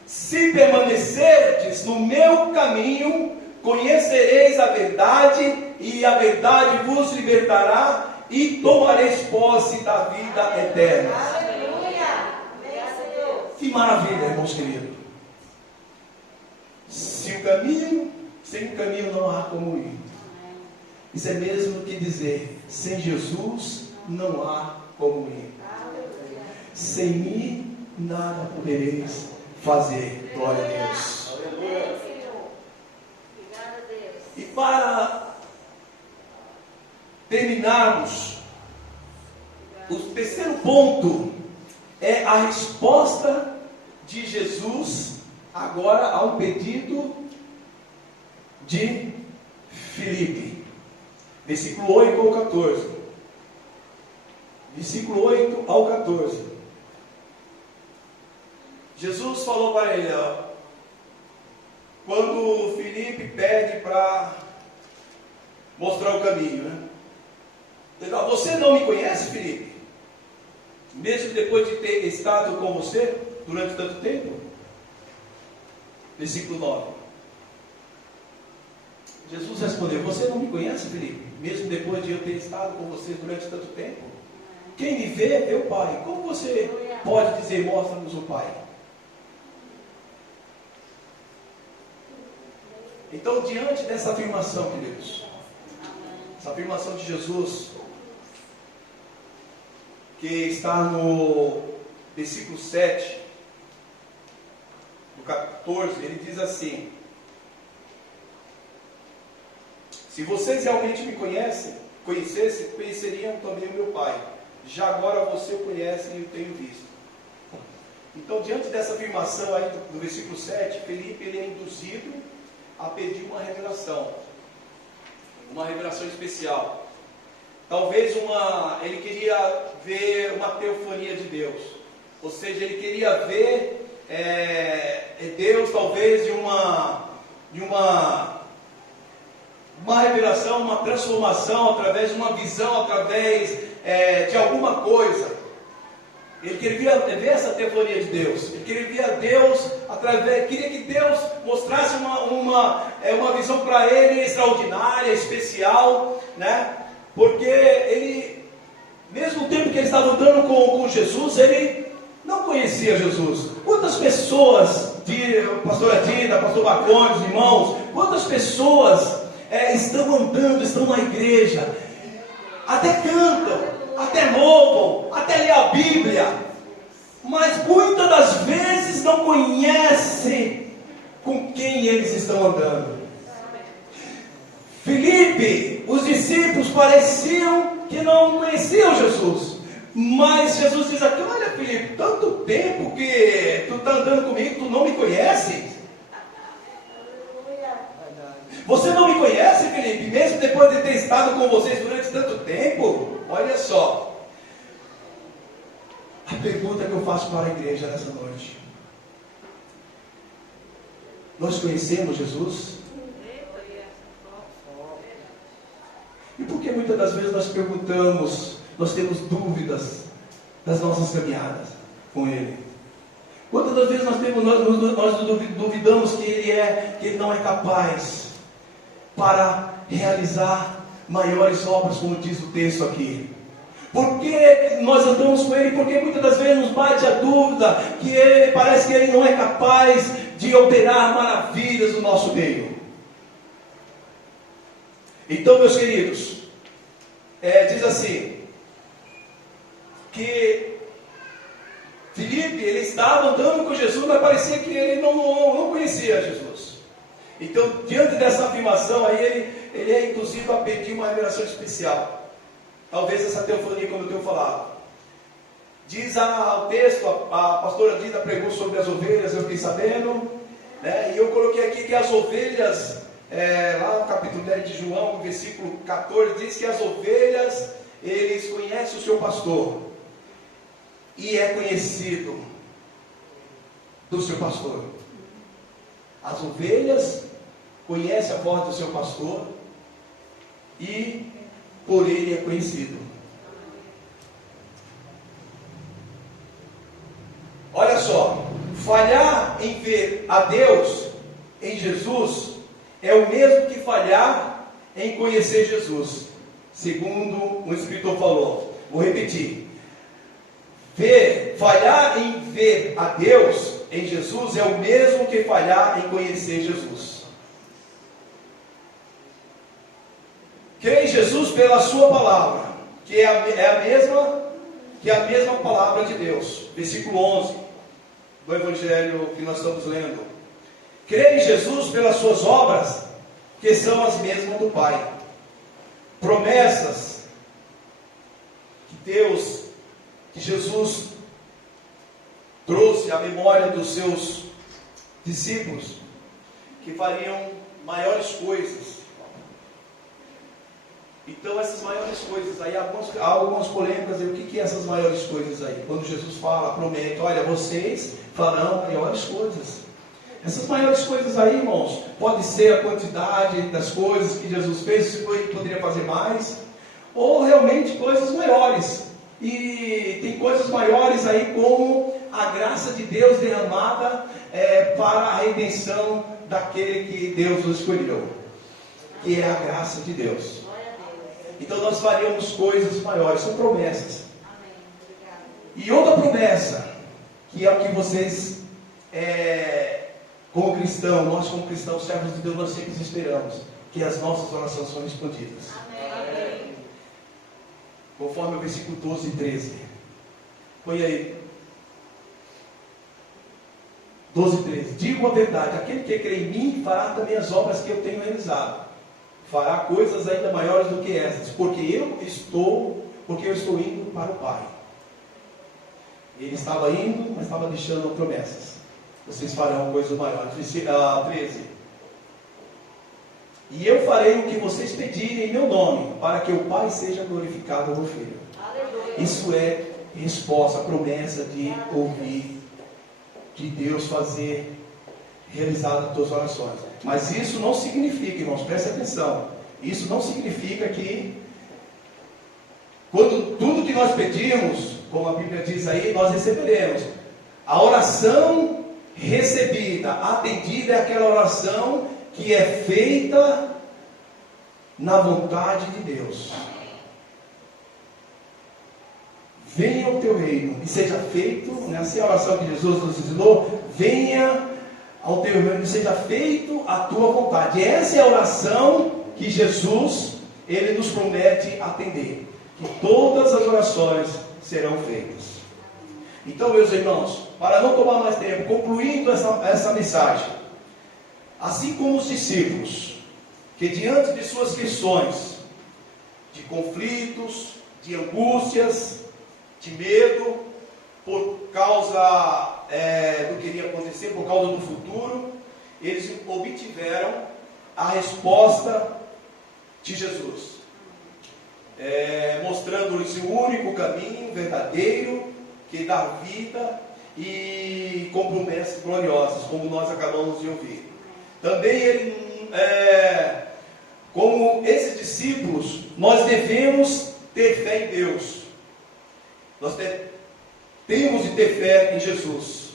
Se permanecerdes no meu caminho, conhecereis a verdade, e a verdade vos libertará, e tomareis posse da vida eterna. Aleluia! Que maravilha, irmãos queridos. Sem o caminho não há como ir. Isso é mesmo que dizer, sem Jesus não há como ir. Sem mim nada podereis fazer. Glória a Deus. E para terminarmos, o terceiro ponto é a resposta de Jesus agora a um pedido de Filipe. Versículo 8 ao 14. Versículo 8 ao 14. Jesus falou para ele, ó, quando Filipe pede para mostrar o caminho, né? Ele fala, você não me conhece, Filipe? Mesmo depois de ter estado com você durante tanto tempo? Versículo 9. Jesus respondeu, você não me conhece, Filipe? Mesmo depois de eu ter estado com você durante tanto tempo? Quem me vê, vê o Pai. Como você pode dizer, mostra-nos o Pai? Então, diante dessa afirmação, queridos, essa afirmação de Jesus, que está no versículo 7, no 14, ele diz assim, se vocês realmente me conhecessem, conheceriam também o meu Pai. Já agora você o conhece e o tenho visto. Então, diante dessa afirmação aí do versículo 7, Felipe ele é induzido a pedir uma revelação especial. Talvez ele queria ver uma teofania de Deus, ou seja, ele queria ver Deus talvez de uma revelação, uma transformação, através de uma visão, através de alguma coisa. Ele queria ver essa teofania de Deus. Ele queria ver Deus queria que Deus mostrasse uma visão para ele extraordinária, especial, né? Porque ele, mesmo o tempo que ele estava andando com Jesus, ele não conhecia Jesus. Quantas pessoas, pastor Adida, pastor Bacones, irmãos, quantas pessoas estão andando, estão na igreja, até cantam, até louvam, até lê a Bíblia, mas muitas das vezes não conhecem com quem eles estão andando. Filipe, os discípulos pareciam que não conheciam Jesus, mas Jesus diz aqui, olha Filipe, tanto tempo que tu está andando comigo, tu não me conhece? Você não me conhece, Filipe, mesmo depois de ter estado com vocês durante tanto tempo? Olha só, a pergunta que eu faço para a igreja nessa noite: nós conhecemos Jesus? E por que muitas das vezes nós perguntamos, nós temos dúvidas das nossas caminhadas com Ele? Quantas das vezes nós duvidamos que Ele não é capaz para realizar maiores obras, como diz o texto aqui? Por que nós andamos com Ele? Porque muitas das vezes nos bate a dúvida que parece que Ele não é capaz de operar maravilhas no nosso meio. Então, meus queridos, diz assim, que Filipe, ele estava andando com Jesus, mas parecia que ele não conhecia Jesus. Então, diante dessa afirmação aí, ele é induzido a pedir uma revelação especial. Talvez essa teofania, como eu tenho falado. Diz o texto, a pastora Dida pregou sobre as ovelhas, eu fiquei sabendo, né? E eu coloquei aqui que as ovelhas, lá no capítulo 10 de João, no versículo 14, diz que as ovelhas, eles conhecem o seu pastor, e é conhecido do seu pastor. As ovelhas conhecem a voz do seu pastor, e por ele é conhecido. Olha só, falhar em ver a Deus em Jesus é o mesmo que falhar em conhecer Jesus, segundo um escritor falou. Vou repetir: falhar em ver a Deus em Jesus é o mesmo que falhar em conhecer Jesus. Crê em Jesus pela sua palavra, que é a mesma palavra de Deus. Versículo 11 do Evangelho que nós estamos lendo. Crê em Jesus pelas suas obras, que são as mesmas do Pai. Promessas que Jesus trouxe à memória dos seus discípulos, que fariam maiores coisas. Então essas maiores coisas aí, há algumas polêmicas aí, o que é essas maiores coisas aí? Quando Jesus fala, promete, olha, vocês farão maiores coisas. Essas maiores coisas aí, irmãos, pode ser a quantidade das coisas que Jesus fez, se ele poderia fazer mais, ou realmente coisas maiores. E tem coisas maiores aí como a graça de Deus derramada para a redenção daquele que Deus nos escolheu, que é a graça de Deus. Então nós faríamos coisas maiores, são promessas. E outra promessa, que é o que vocês, como cristão, nós como cristãos, servos de Deus, nós sempre esperamos, que as nossas orações são respondidas. Amém. Conforme o versículo 12 e 13. Põe aí. 12 e 13. Digo a verdade, aquele que crê em mim fará também as obras que eu tenho realizado. Fará coisas ainda maiores do que estas, porque eu estou indo para o Pai. Ele estava indo, mas estava deixando promessas. Vocês farão coisas maiores. 13. E eu farei o que vocês pedirem em meu nome, para que o Pai seja glorificado no Filho. Aleluia. Isso é resposta, promessa de ouvir, de Deus fazer realizar as tuas orações. Mas isso não significa, irmãos, preste atenção, isso não significa que quando tudo que nós pedimos, como a Bíblia diz aí, nós receberemos. A oração recebida, atendida, é aquela oração que é feita na vontade de Deus. Venha o teu reino e seja feito, nessa oração que Jesus nos ensinou, venha ao teu reino e seja feito a tua vontade. Essa é a oração que Jesus, ele nos promete atender, que todas as orações serão feitas. Então, meus irmãos, para não tomar mais tempo, concluindo essa mensagem, assim como os discípulos, que diante de suas questões, de conflitos, de angústias, de medo, por causa do que iria acontecer, por causa do futuro, eles obtiveram a resposta de Jesus, mostrando-lhes o único caminho verdadeiro, que dá vida e com promessas gloriosas, como nós acabamos de ouvir. Também como esses discípulos, nós devemos ter fé em Deus. Nós temos de ter fé em Jesus.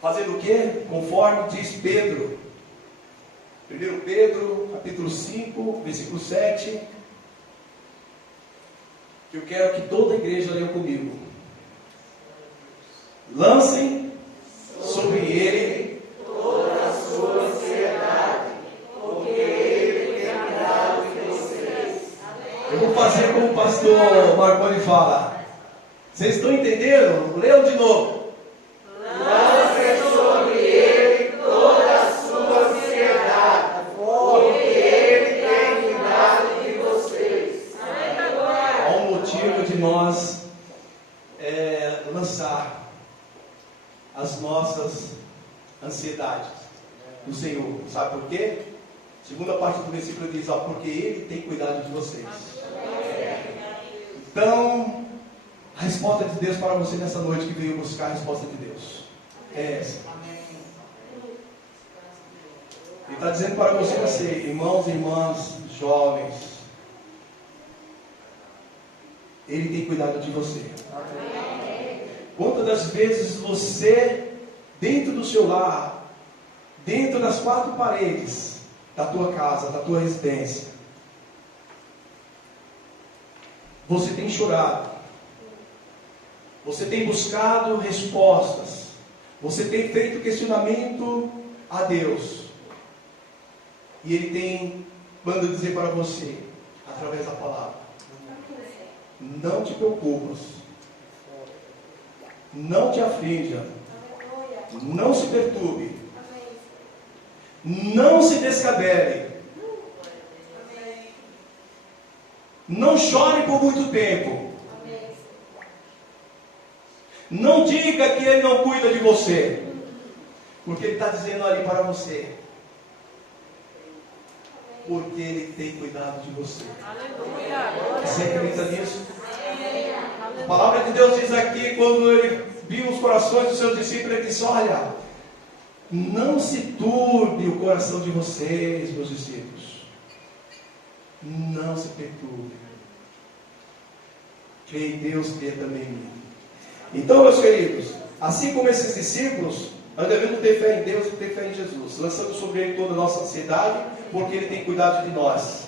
Fazendo o quê? Conforme diz Pedro. 1 Pedro, capítulo 5, versículo 7. Que eu quero que toda a igreja leia comigo. Lancem sobre ele toda a sua ansiedade, porque ele tem cuidado de vocês. Eu vou fazer como o pastor Marconi fala. Vocês estão entendendo? Leiam de novo. Lance sobre ele toda a sua ansiedade, porque ele tem cuidado de vocês. Há um motivo de nós lançar as nossas ansiedades no Senhor. Sabe por quê? Segunda parte do versículo diz, porque Ele tem cuidado de vocês. Então, a resposta de Deus para você nessa noite que veio buscar a resposta de Deus é essa. Ele está dizendo para você, irmãos e irmãs, jovens, Ele tem cuidado de você. Quantas das vezes você, dentro do seu lar, dentro das quatro paredes da tua casa, da tua residência, você tem chorado, você tem buscado respostas, você tem feito questionamento a Deus, e Ele tem manda dizer para você, através da palavra, não te preocupes, não te aflija, não se perturbe, não se descabele, não chore por muito tempo, não diga que Ele não cuida de você, porque Ele está dizendo ali para você, porque Ele tem cuidado de você. Aleluia. Você acredita nisso? A palavra de Deus diz aqui, quando Ele viu os corações dos seus discípulos, Ele disse: olha, não se turbe o coração de vocês, meus discípulos. Não se perturbe. Creia em Deus, creia também em mim. Então, meus queridos, assim como esses discípulos, nós devemos ter fé em Deus e ter fé em Jesus, lançando sobre Ele toda a nossa ansiedade, porque Ele tem cuidado de nós,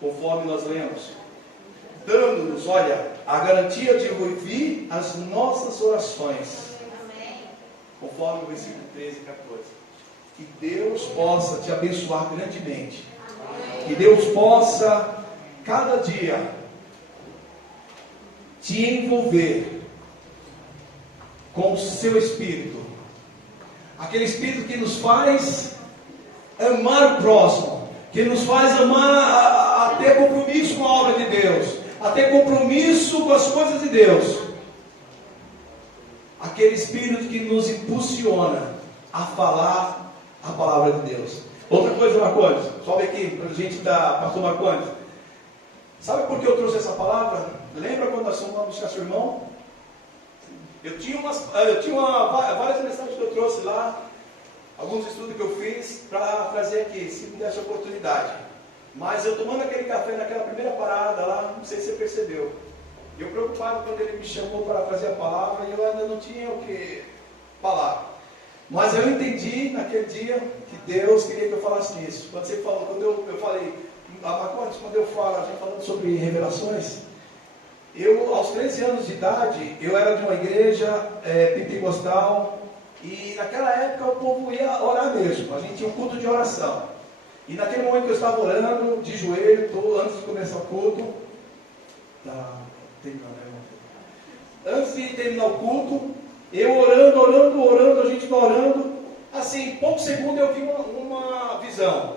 conforme nós lemos, dando-nos, olha, a garantia de ouvir as nossas orações, conforme o versículo 13 e 14. Que Deus possa te abençoar grandemente, que Deus possa, cada dia, te envolver com o seu Espírito, aquele Espírito que nos faz amar o próximo, que nos faz amar, a ter compromisso com a obra de Deus, a ter compromisso com as coisas de Deus, aquele Espírito que nos impulsiona a falar a palavra de Deus. Outra coisa, Marcondes, sobe aqui para a gente dar, pastor Marcondes. Sabe por que eu trouxe essa palavra? Lembra quando nós fomos lá buscar seu irmão? Eu tinha várias mensagens que eu trouxe lá, alguns estudos que eu fiz para trazer aqui, se me desse a oportunidade. Mas eu tomando aquele café naquela primeira parada lá, não sei se você percebeu. Eu preocupado quando ele me chamou para trazer a palavra e eu ainda não tinha o que falar. Mas eu entendi naquele dia que Deus queria que eu falasse nisso. Quando você falou, quando eu falei, quando eu falo, a gente falando sobre revelações, eu aos 13 anos de idade, eu era de uma igreja pentecostal, e naquela época o povo ia orar mesmo, a gente tinha um culto de oração. E naquele momento que eu estava orando, de joelho, antes de começar o culto, antes de terminar o culto, eu orando, a gente orando, assim, em poucos segundos eu vi uma visão.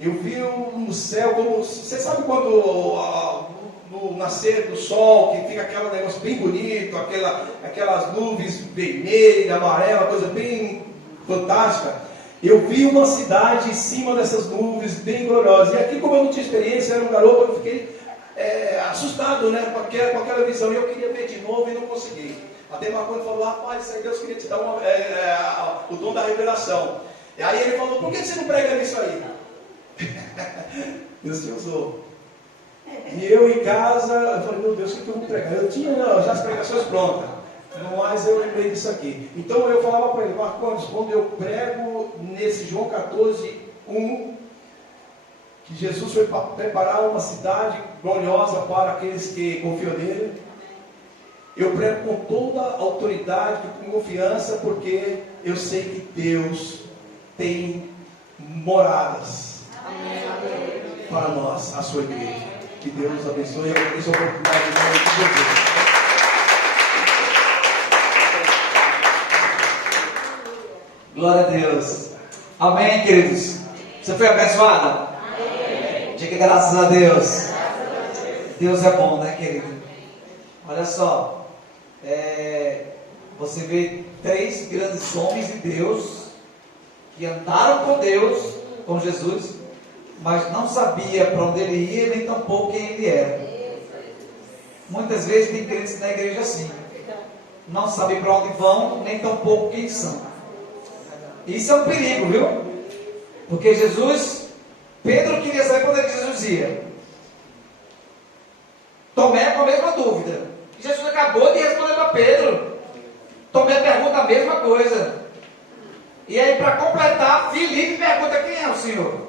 Eu vi no céu, como, você sabe quando no nascer do sol, que fica aquele negócio bem bonito, aquelas nuvens vermelhas, amarelas, coisa bem fantástica. Eu vi uma cidade em cima dessas nuvens, bem gloriosa. E aqui, como eu não tinha experiência, era um garoto, eu fiquei assustado, né, com aquela visão. E eu queria ver de novo e não consegui. Até Marconi falou: rapaz, isso aí Deus queria te dar o dom da revelação. E aí ele falou: por que você não prega nisso aí? Deus te usou. E eu em casa, eu falei: meu Deus, o que eu vou pregar? Eu tinha já as pregações prontas, mas eu lembrei disso aqui. Então eu falava para ele: Marconi, quando eu prego nesse João 14:1, que Jesus foi preparar uma cidade gloriosa para aqueles que confiam nele, eu prego com toda a autoridade, com confiança, porque eu sei que Deus tem moradas para nós, a sua igreja. Que Deus nos abençoe e agradeço a oportunidade de Jesus. Glória a Deus. Amém, queridos? Você foi abençoado? Amém. Diga graças a Deus. Deus é bom, né, querido? Olha só. Você vê 3 grandes homens de Deus que andaram com Deus, com Jesus, mas não sabia para onde ele ia, nem tampouco quem ele era. Muitas vezes tem crentes na igreja assim, não sabem para onde vão, nem tampouco quem são. Isso é um perigo, viu? Porque Pedro queria saber para onde Jesus ia. Tomé com a mesma dúvida. E Jesus acabou de responder para Pedro. Tomé pergunta a mesma coisa. E aí, para completar, Filipe pergunta: quem é o Senhor?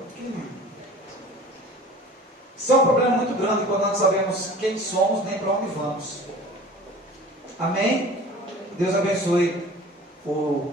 Isso é um problema muito grande quando não sabemos quem somos nem para onde vamos. Amém? Deus abençoe o